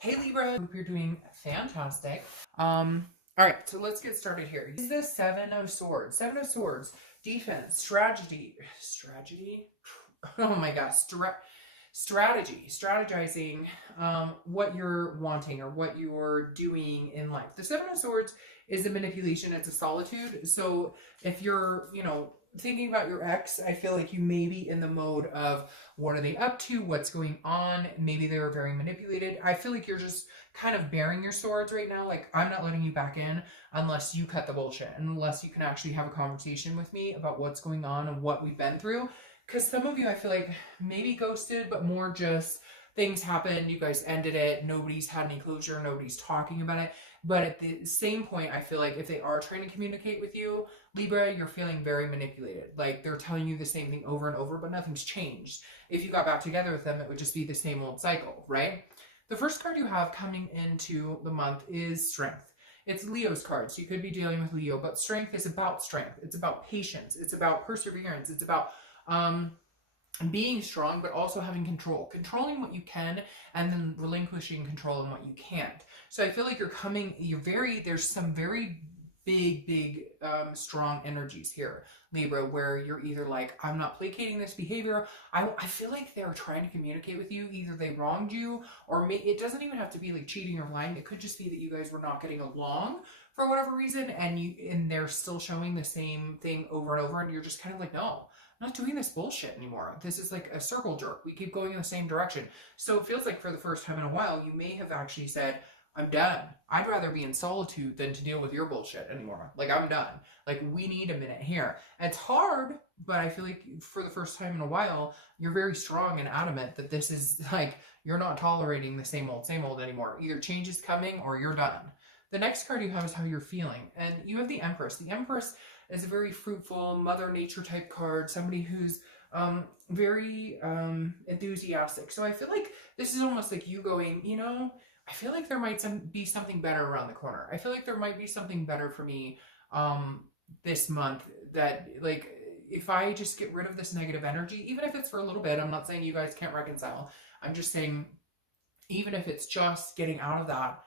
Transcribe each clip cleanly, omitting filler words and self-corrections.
Hey Libra, hope you're doing fantastic. All right, so let's get started here. This is the Seven of Swords. Seven of Swords, defense, strategy. Oh my gosh, strategizing what you're wanting or what you're doing in life. The Seven of Swords is a manipulation, it's a solitude. So if you're, thinking about your ex, I feel like you may be in the mode of what are they up to, what's going on. Maybe they were very manipulated. I feel like you're just kind of bearing your swords right now. Like, I'm not letting you back in unless you cut the bullshit and unless you can actually have a conversation with me about what's going on and what we've been through. Because some of you, I feel like, maybe ghosted, but more just things happened, you guys ended it, nobody's had any closure, nobody's talking about it. But at the same point, I feel like if they are trying to communicate with you, Libra, you're feeling very manipulated. Like, they're telling you the same thing over and over, but nothing's changed. If you got back together with them, it would just be the same old cycle, right? The first card you have coming into the month is Strength. It's Leo's card, so you could be dealing with Leo, but strength is about strength. It's about patience. It's about perseverance. It's about being strong, but also having controlling what you can, and then relinquishing control in what you can't. So I feel like there's some very big, strong energies here, Libra, where you're either like, I'm not placating this behavior. I feel like they're trying to communicate with you. Either they wronged you, or it doesn't even have to be like cheating or lying. It could just be that you guys were not getting along for whatever reason, and they're still showing the same thing over and over, and you're just kind of like, no, I'm not doing this bullshit anymore. This is like a circle jerk. We keep going in the same direction. So it feels like for the first time in a while, you may have actually said, I'm done. I'd rather be in solitude than to deal with your bullshit anymore. Like, I'm done. Like, we need a minute here. It's hard, but I feel like for the first time in a while, you're very strong and adamant that this is like, you're not tolerating the same old anymore. Either change is coming or you're done. The next card you have is how you're feeling. And you have the Empress. The Empress is a very fruitful Mother Nature type card, somebody who's very enthusiastic. So I feel like this is almost like you going, I feel like there might be something better around the corner. I feel like there might be something better for me this month, that like, if I just get rid of this negative energy, even if it's for a little bit, I'm not saying you guys can't reconcile. I'm just saying, even if it's just getting out of that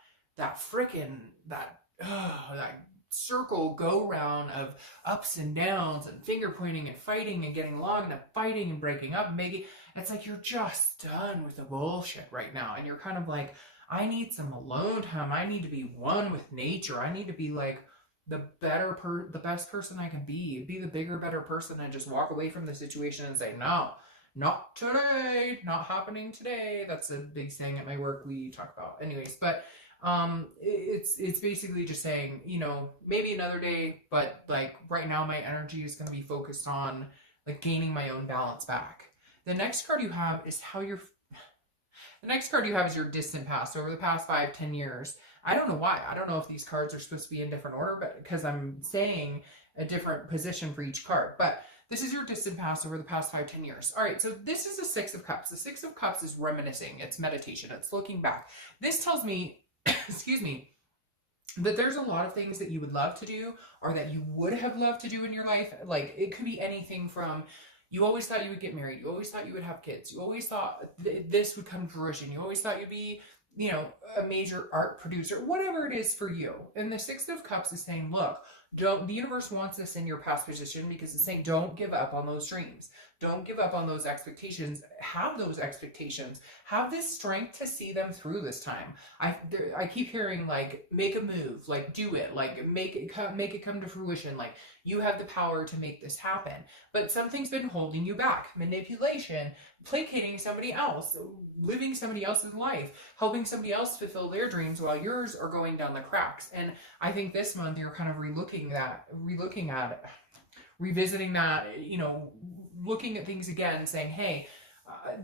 circle go round of ups and downs and finger pointing and fighting and getting along and fighting and breaking up and making, it's like you're just done with the bullshit right now, and you're kind of like, I need some alone time. I need to be one with nature. I need to be like the best person I can be the bigger, better person, and just walk away from the situation and say, no, not today, not happening today. That's a big saying at my work we talk about. Anyways, but it's basically just saying, maybe another day, but like right now my energy is going to be focused on like gaining my own balance back. The next card you have is your distant past. So over the past 5-10 years, I don't know why. I don't know if these cards are supposed to be in different order, but because I'm saying a different position for each card. But this is your distant past over the past 5-10 years. All right, so this is the Six of Cups. The Six of Cups is reminiscing. It's meditation. It's looking back. This tells me, excuse me, that there's a lot of things that you would love to do or that you would have loved to do in your life. Like, it could be anything from, you always thought you would get married. You always thought you would have kids. You always thought this would come to fruition. You always thought you'd be, a major art producer, whatever it is for you. And the Six of Cups is saying, look, the universe wants this in your past position, because it's saying, don't give up on those dreams. Don't give up on those expectations. Have those expectations. Have this strength to see them through this time. I keep hearing, like, make a move, like, do it, like, make it come to fruition. Like, you have the power to make this happen. But something's been holding you back. Manipulation, placating somebody else, living somebody else's life, helping somebody else fulfill their dreams while yours are going down the cracks. And I think this month you're kind of relooking at it, revisiting that, looking at things again, saying, hey,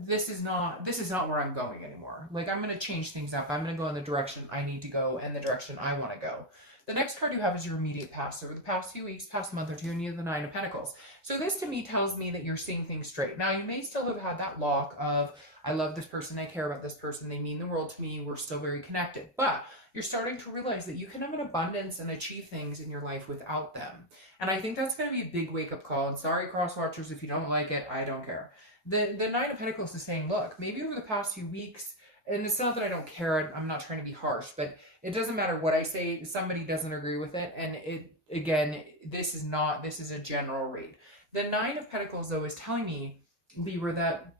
this is not where I'm going anymore. Like, I'm going to change things up. I'm going to go in the direction I need to go and the direction I want to go. The next card you have is your immediate past. Over the past few weeks, past month or two, and you have the Nine of Pentacles. So this to me tells me that you're seeing things straight. Now, you may still have had that lock of, I love this person, I care about this person, they mean the world to me, we're still very connected. But you're starting to realize that you can have an abundance and achieve things in your life without them. And I think that's going to be a big wake-up call. And sorry, cross-watchers, if you don't like it, I don't care. The Nine of Pentacles is saying, look, maybe over the past few weeks, and it's not that I don't care, I'm not trying to be harsh, but it doesn't matter what I say, somebody doesn't agree with it. And it, again, this is a general read. The Nine of Pentacles, though, is telling me, Libra, that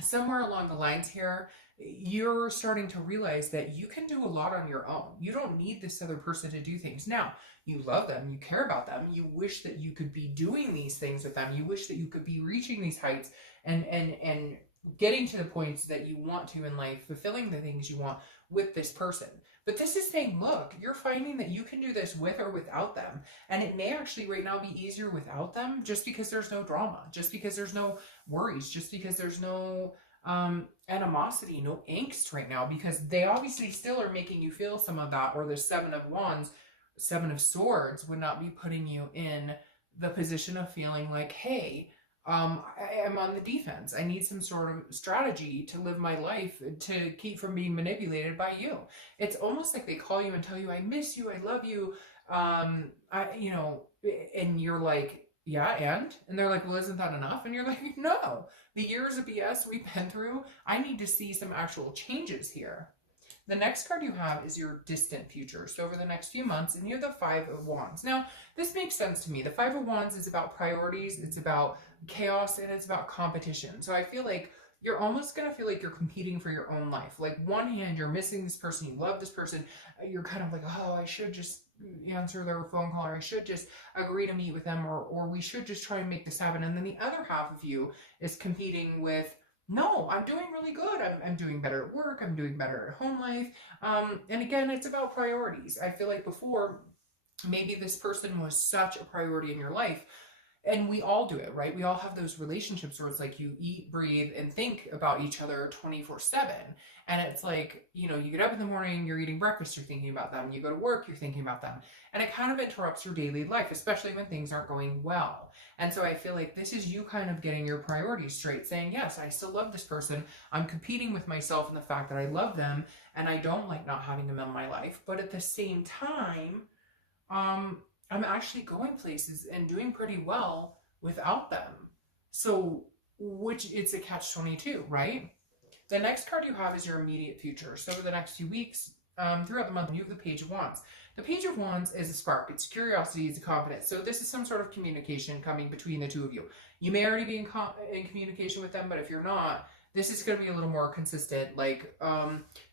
somewhere along the lines here, you're starting to realize that you can do a lot on your own. You don't need this other person to do things. Now, you love them, you care about them, you wish that you could be doing these things with them, you wish that you could be reaching these heights and getting to the points that you want to in life, fulfilling the things you want with this person. But this is saying, look, you're finding that you can do this with or without them. And it may actually right now be easier without them, just because there's no drama, just because there's no worries, just because there's no animosity, no angst right now, because they obviously still are making you feel some of that. Or the Seven of Wands, Seven of Swords would not be putting you in the position of feeling like, hey, I'm on the defense. I need some sort of strategy to live my life to keep from being manipulated by you. It's almost like they call you and tell you, I miss you, I love you. And you're like, yeah, and they're like, well, isn't that enough? And you're like, no, the years of BS we've been through, I need to see some actual changes here. The next card you have is your distant future. So over the next few months, and you're the Five of Wands. Now, this makes sense to me. The Five of Wands is about priorities, it's about chaos, and it's about competition. So I feel like you're almost going to feel like you're competing for your own life. Like, one hand, you're missing this person, you love this person, you're kind of like, oh, I should just answer their phone call, or I should just agree to meet with them, or we should just try and make this happen. And then the other half of you is competing with, no, I'm doing really good. I'm doing better at work. I'm doing better at home life. And again, it's about priorities. I feel like before, maybe this person was such a priority in your life. And we all do it, right? We all have those relationships where it's like you eat, breathe, and think about each other 24/7. And it's like, you get up in the morning, you're eating breakfast, you're thinking about them. You go to work, you're thinking about them. And it kind of interrupts your daily life, especially when things aren't going well. And so I feel like this is you kind of getting your priorities straight, saying, yes, I still love this person. I'm competing with myself in the fact that I love them, and I don't like not having them in my life. But at the same time, I'm actually going places and doing pretty well without them. So, which it's a catch-22, right? The next card you have is your immediate future. So over the next few weeks, throughout the month, you have the Page of Wands. The Page of Wands is a spark. It's curiosity, it's confidence. So this is some sort of communication coming between the two of you. You may already be in communication with them, but if you're not, this is going to be a little more consistent, like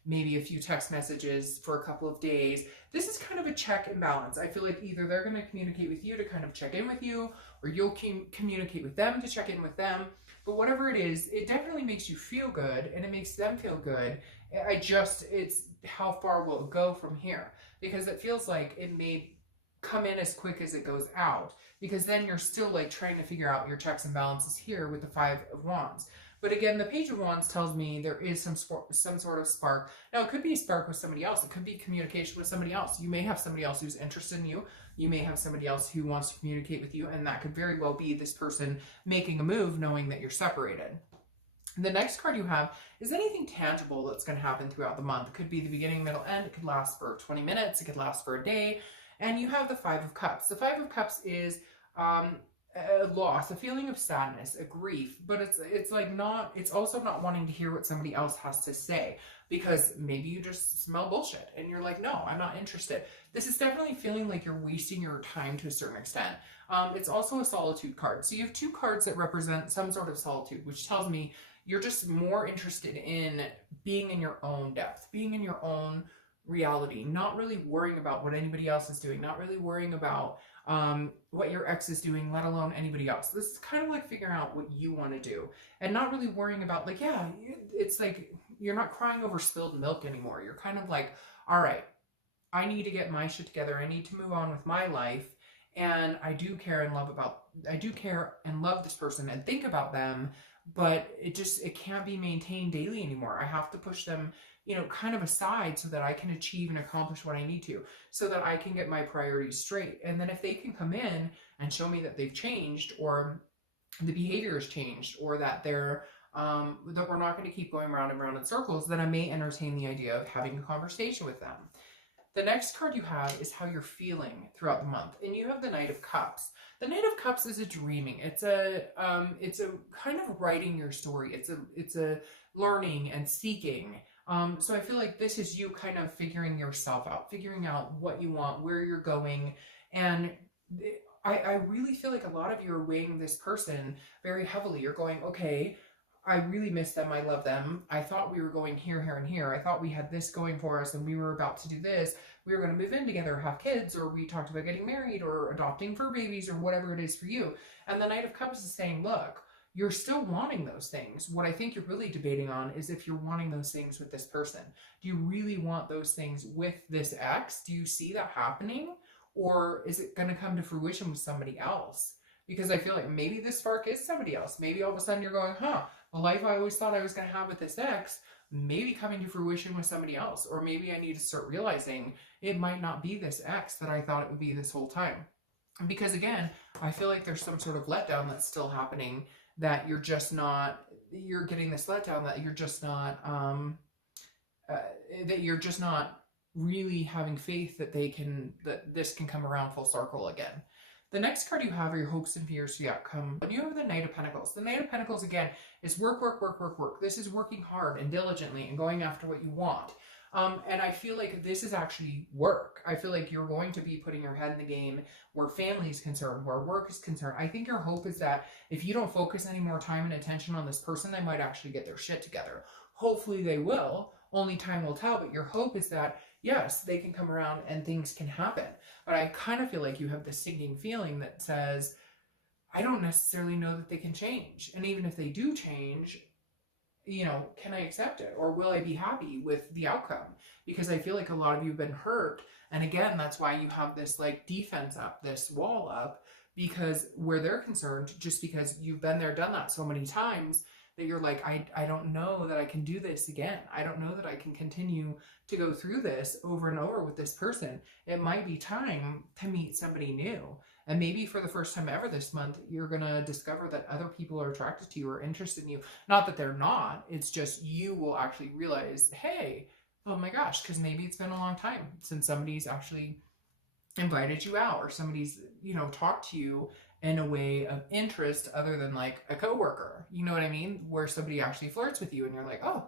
maybe a few text messages for a couple of days. This is kind of a check and balance. I feel like either they're going to communicate with you to kind of check in with you, or you'll communicate with them to check in with them. But whatever it is, it definitely makes you feel good, and it makes them feel good. It's how far will it go from here? Because it feels like it may come in as quick as it goes out, because then you're still like trying to figure out your checks and balances here with the Five of Wands. But again, the Page of Wands tells me there is some sort of spark. Now, it could be a spark with somebody else. It could be communication with somebody else. You may have somebody else who's interested in you. You may have somebody else who wants to communicate with you, and that could very well be this person making a move knowing that you're separated. The next card you have is anything tangible that's going to happen throughout the month. It could be the beginning, middle, end. It could last for 20 minutes. It could last for a day. And you have the Five of Cups. The Five of Cups is a loss, a feeling of sadness, a grief, but it's like not, it's also not wanting to hear what somebody else has to say, because maybe you just smell bullshit and you're like, no, I'm not interested. This is definitely feeling like you're wasting your time to a certain extent. It's also a solitude card. So you have two cards that represent some sort of solitude, which tells me you're just more interested in being in your own depth, being in your own reality, not really worrying about what anybody else is doing, not really worrying about what your ex is doing, let alone anybody else. This is kind of like figuring out what you want to do, and not really worrying about, like, yeah, it's like you're not crying over spilled milk anymore. You're kind of like, all right, I need to get my shit together. I need to move on with my life. And I do care and love this person and think about them, but it can't be maintained daily anymore. I have to push them, kind of aside so that I can achieve and accomplish what I need to, so that I can get my priorities straight. And then if they can come in and show me that they've changed, or the behavior has changed, or that they're, that we're not going to keep going round and round in circles, then I may entertain the idea of having a conversation with them. The next card you have is how you're feeling throughout the month, and you have the Knight of Cups. The Knight of Cups is a dreaming. It's a kind of writing your story. It's a learning and seeking. So I feel like this is you kind of figuring yourself out, figuring out what you want, where you're going. And I really feel like a lot of you are weighing this person very heavily. You're going, okay, I really miss them. I love them. I thought we were going here, here, and here. I thought we had this going for us and we were about to do this. We were going to move in together, have kids, or we talked about getting married or adopting fur babies or whatever it is for you. And the Knight of Cups is saying, look, you're still wanting those things. What I think you're really debating on is if you're wanting those things with this person. Do you really want those things with this ex? Do you see that happening? Or is it going to come to fruition with somebody else? Because I feel like maybe this spark is somebody else. Maybe all of a sudden you're going, huh, the life I always thought I was going to have with this ex, maybe coming to fruition with somebody else. Or maybe I need to start realizing it might not be this ex that I thought it would be this whole time. Because again, I feel like there's some sort of letdown that's still happening, that you're just not, you're getting this letdown that you're just not, really having faith that that this can come around full circle again. The next card you have are your hopes and fears for the outcome. And you have the Knight of Pentacles. The Knight of Pentacles, again, is work, work, work, work, work. This is working hard and diligently and going after what you want. And I feel like this is actually work. I feel like you're going to be putting your head in the game where family is concerned, where work is concerned. I think your hope is that if you don't focus any more time and attention on this person, they might actually get their shit together. Hopefully they will. Only time will tell. But your hope is that, yes, they can come around and things can happen. But I kind of feel like you have this sinking feeling that says, I don't necessarily know that they can change. And even if they do change, you know, can I accept it? Or will I be happy with the outcome? Because I feel like a lot of you have been hurt. And again, that's why you have this like defense up, this wall up, because where they're concerned, just because you've been there, done that so many times, that you're like, I don't know that I can do this again. I don't know that I can continue to go through this over and over with this person. It might be time to meet somebody new. And maybe for the first time ever this month, you're going to discover that other people are attracted to you or interested in you. Not that they're not. It's just you will actually realize, hey, oh my gosh, because maybe it's been a long time since somebody's actually invited you out or somebody's, you know, talked to you in a way of interest other than like a coworker. You know what I mean? Where somebody actually flirts with you and you're like, oh,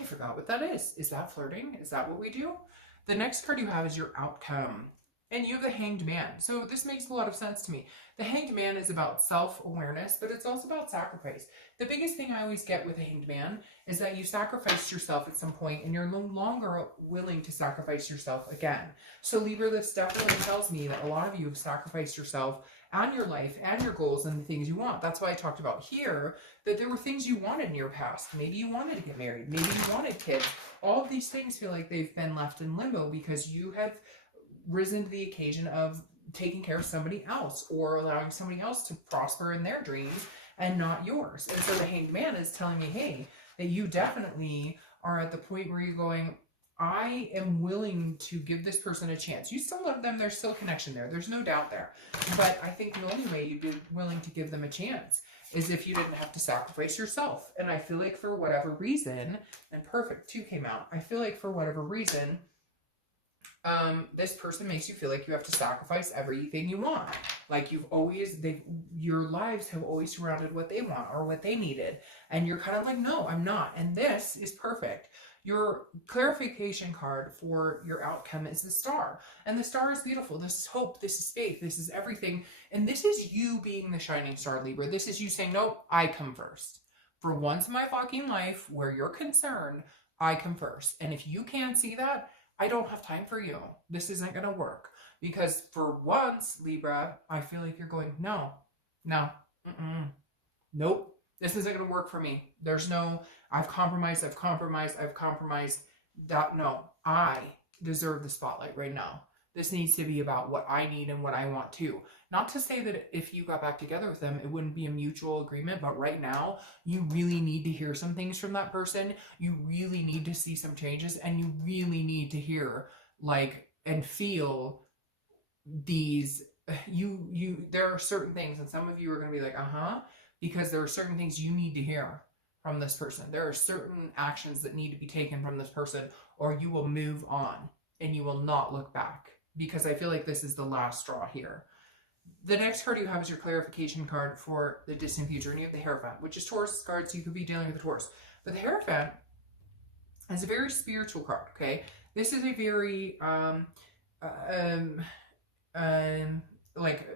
I forgot what that is. Is that flirting? Is that what we do? The next card you have is your outcome. And you have the Hanged Man. So this makes a lot of sense to me. The Hanged Man is about self-awareness, but it's also about sacrifice. The biggest thing I always get with the Hanged Man is that you sacrificed yourself at some point and you're no longer willing to sacrifice yourself again. So Libra, this definitely tells me that a lot of you have sacrificed yourself and your life and your goals and the things you want. That's why I talked about here that there were things you wanted in your past. Maybe you wanted to get married. Maybe you wanted kids. All of these things feel like they've been left in limbo because you have risen to the occasion of taking care of somebody else or allowing somebody else to prosper in their dreams and not yours. And so the Hanged Man is telling me, hey, that you definitely are at the point where you're going, I am willing to give this person a chance. You still love them. There's still a connection there. There's no doubt there. But I think the only way you'd be willing to give them a chance is if you didn't have to sacrifice yourself. And I feel like for whatever reason, and Perfect 2 came out, I feel like for whatever reason, this person makes you feel like you have to sacrifice everything you want. Like your lives have always surrounded what they want or what they needed. And you're kind of like, no, I'm not. And this is Perfect. Your clarification card for your outcome is the Star. And the Star is beautiful. This is hope. This is faith. This is everything. And this is you being the shining star, Libra. This is you saying, no, I come first. For once in my fucking life where you're concerned, I come first. And if you can't see that, I don't have time for you. This isn't going to work. Because for once, Libra, I feel like you're going, no, nope. This isn't going to work for me. There's no, I've compromised. That, no, I deserve the spotlight right now. This needs to be about what I need and what I want too. Not to say that if you got back together with them, it wouldn't be a mutual agreement, but right now, you really need to hear some things from that person. You really need to see some changes, and you really need to hear, like, and feel these, there are certain things, and some of you are going to be like, because there are certain things you need to hear from this person. There are certain actions that need to be taken from this person, or you will move on and you will not look back, because I feel like this is the last straw here. The next card you have is your clarification card for the distant future, and you have the Hierophant, which is Taurus card, so you could be dealing with the Taurus. But the Hierophant It's a very spiritual card, okay? This is a very, like,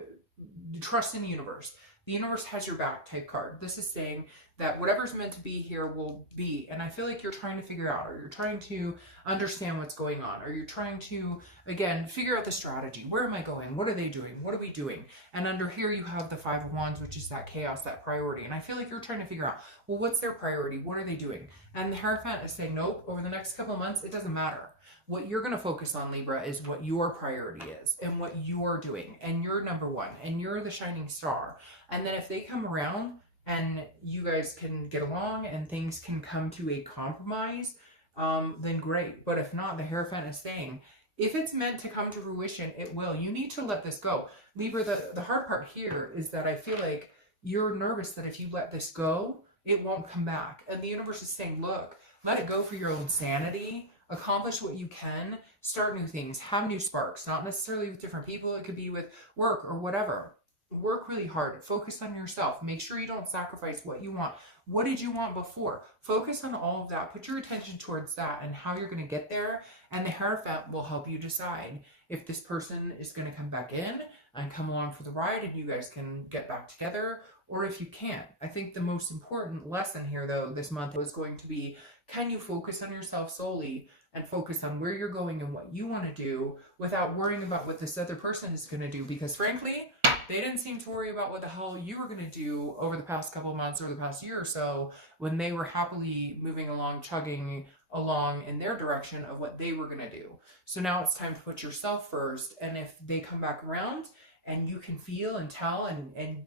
trust in the universe. The universe has your back type card. This is saying that whatever's meant to be here will be. And I feel like you're trying to figure out, or you're trying to understand what's going on, or you're trying to, again, figure out the strategy. Where am I going? What are they doing? What are we doing? And under here you have the Five of Wands, which is that chaos, that priority. And I feel like you're trying to figure out, well, what's their priority? What are they doing? And the Hierophant is saying, nope, over the next couple of months, it doesn't matter. What you're going to focus on, Libra, is what your priority is and what you're doing. And you're number one and you're the shining star. And then if they come around and you guys can get along and things can come to a compromise, then great. But if not, the Hierophant is saying, if it's meant to come to fruition, it will. You need to let this go. Libra, the hard part here is that I feel like you're nervous that if you let this go, it won't come back. And the universe is saying, look, let it go for your own sanity. Accomplish what you can, start new things, have new sparks, not necessarily with different people. It could be with work or whatever. Work really hard. Focus on yourself. Make sure you don't sacrifice what you want. What did you want before? Focus on all of that. Put your attention towards that and how you're going to get there. And the Hierophant will help you decide if this person is going to come back in and come along for the ride and you guys can get back together, or if you can't. I think the most important lesson here, though, this month was going to be, can you focus on yourself solely and focus on where you're going and what you want to do without worrying about what this other person is going to do? Because frankly, they didn't seem to worry about what the hell you were going to do over the past couple of months or the past year or so, when they were happily moving along, chugging along in their direction of what they were going to do. So now it's time to put yourself first. And if they come back around and you can feel and tell and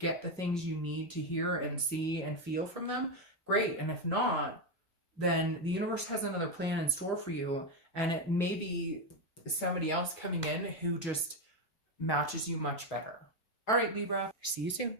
get the things you need to hear and see and feel from them, great. And if not, then the universe has another plan in store for you, and it may be somebody else coming in who just matches you much better. All right, Libra, see you soon.